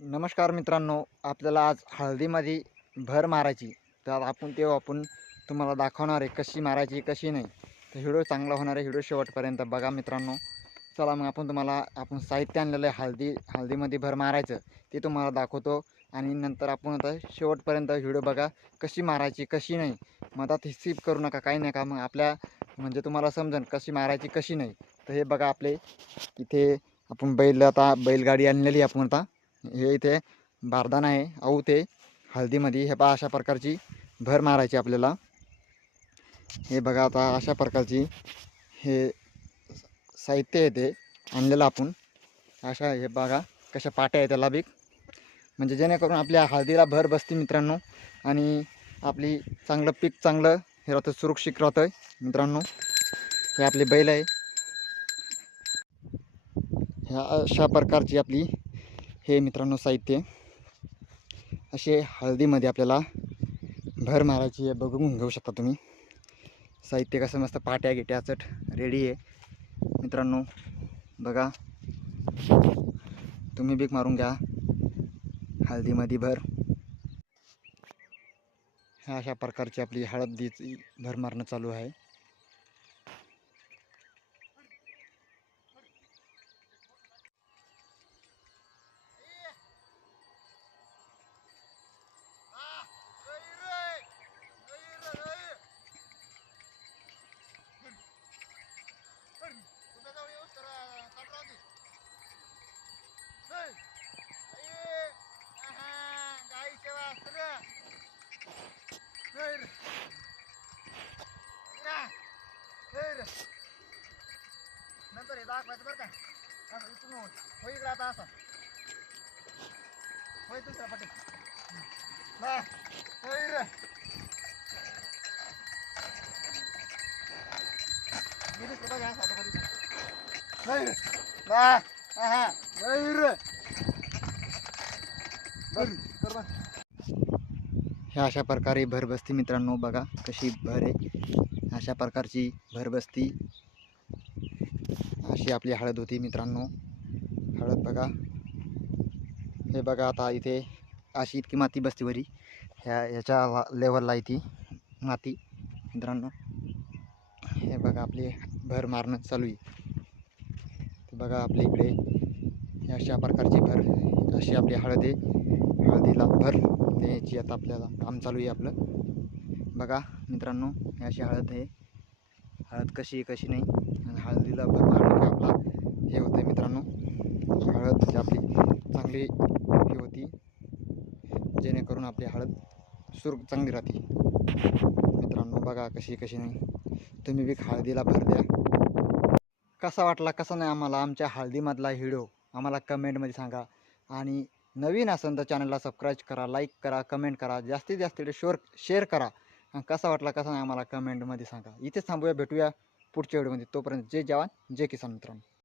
नमस्कार मित्रांनो, आपल्याला आज हळदीमध्ये भर मारायची. तर आपण तुम्हाला दाखवणार आहे कशी मारायची कशी नाही. तर व्हिडिओ चांगला होणार आहे, व्हिडिओ शेवटपर्यंत बघा मित्रांनो. चला मग आपण साहित्य आणलेलं आहे हळदीमध्ये भर मारायचं ते तुम्हाला दाखवतो. आणि नंतर आपण आता शेवटपर्यंत व्हिडिओ बघा कशी मारायची कशी नाही. मधात स्किप करू नका, काही नका. मग आपल्या म्हणजे तुम्हाला समजेल कशी मारायची कशी नाही. तर हे बघा, आपले इथे आपण बैलगाडी आणलेली आपण आता. हे इथे बारदाना आहे, अहो ते हळदीमध्ये हे पहा, अशा प्रकारची भर मारायची आपल्याला. हे बघा, आता अशा प्रकारची हे साहित्य आहे ते आणलेलं आपण. अशा हे बघा कशा पाट्या आहे त्याला बी, म्हणजे जेणेकरून आपल्या हळदीला भर बसते मित्रांनो. आणि आपली चांगलं पीक चांगलं हे राहतं, सुरक्षित राहतं मित्रांनो. हे आपले बैल आहे. ह्या अशा प्रकारची आपली हे मित्रांनो साहित्य. असे हळदीमध्ये आपल्याला भर मारायची आहे, बघून घेऊ शकता तुम्ही. साहित्य कसं मस्त पाट्या गिट्या चट रेडी आहे मित्रांनो. बघा, तुम्ही बी मारून घ्या हळदीमध्ये भर. ह्या अशा प्रकारची आपली हळदीची भर मारणं चालू आहे. नंतर हे दाखवायचं बरं का, असं इथून हो इकडे आता असं होय दुसऱ्या पटे बघा असं ह्या अशा प्रकारे भर बसती मित्रांनो. बघा कशी भर आहे, अशा प्रकारची भर बसती. अशी आपली हळद होती मित्रांनो. हळद बघा, हे बघा आता इथे अशी इतकी माती बसती वरी, ह्याच्या लेवलला इथे माती मित्रांनो. हे बघा आपली भर मारणं चालू आहे. ते बघा आपल्या इकडे अशा प्रकारची भर, अशी आपली हळद आहे. हळदीला भर द्यायची आता आपल्याला काम चालू आहे आपलं. बघा मित्रांनो, ही अशी हळद आहे. हळद कशी कशी नाही, आणि हळदीला भर मारलं की आपला हे होतं मित्रांनो. हळद आपली चांगली हे होती, जेणेकरून आपली हळद चांगली राहते मित्रांनो. बघा कशी कशी नाही. तुम्ही बी हळदीला भर द्या. कसा वाटला कसा नाही आम्हाला आमच्या हळदीमधला व्हिडिओ आम्हाला कमेंटमध्ये सांगा. आणि नवीन असेल तर चॅनलला सबस्क्राईब करा, लाईक करा, कमेंट करा, जास्तीत जास्त शेअर करा. कसा वाटला कसा नाही आम्हाला कमेंटमध्ये सांगा. इथेच थांबूया, भेटूया पुढच्या व्हिडिओमध्ये. तोपर्यंत जय जवान जय किसान मित्रांनो.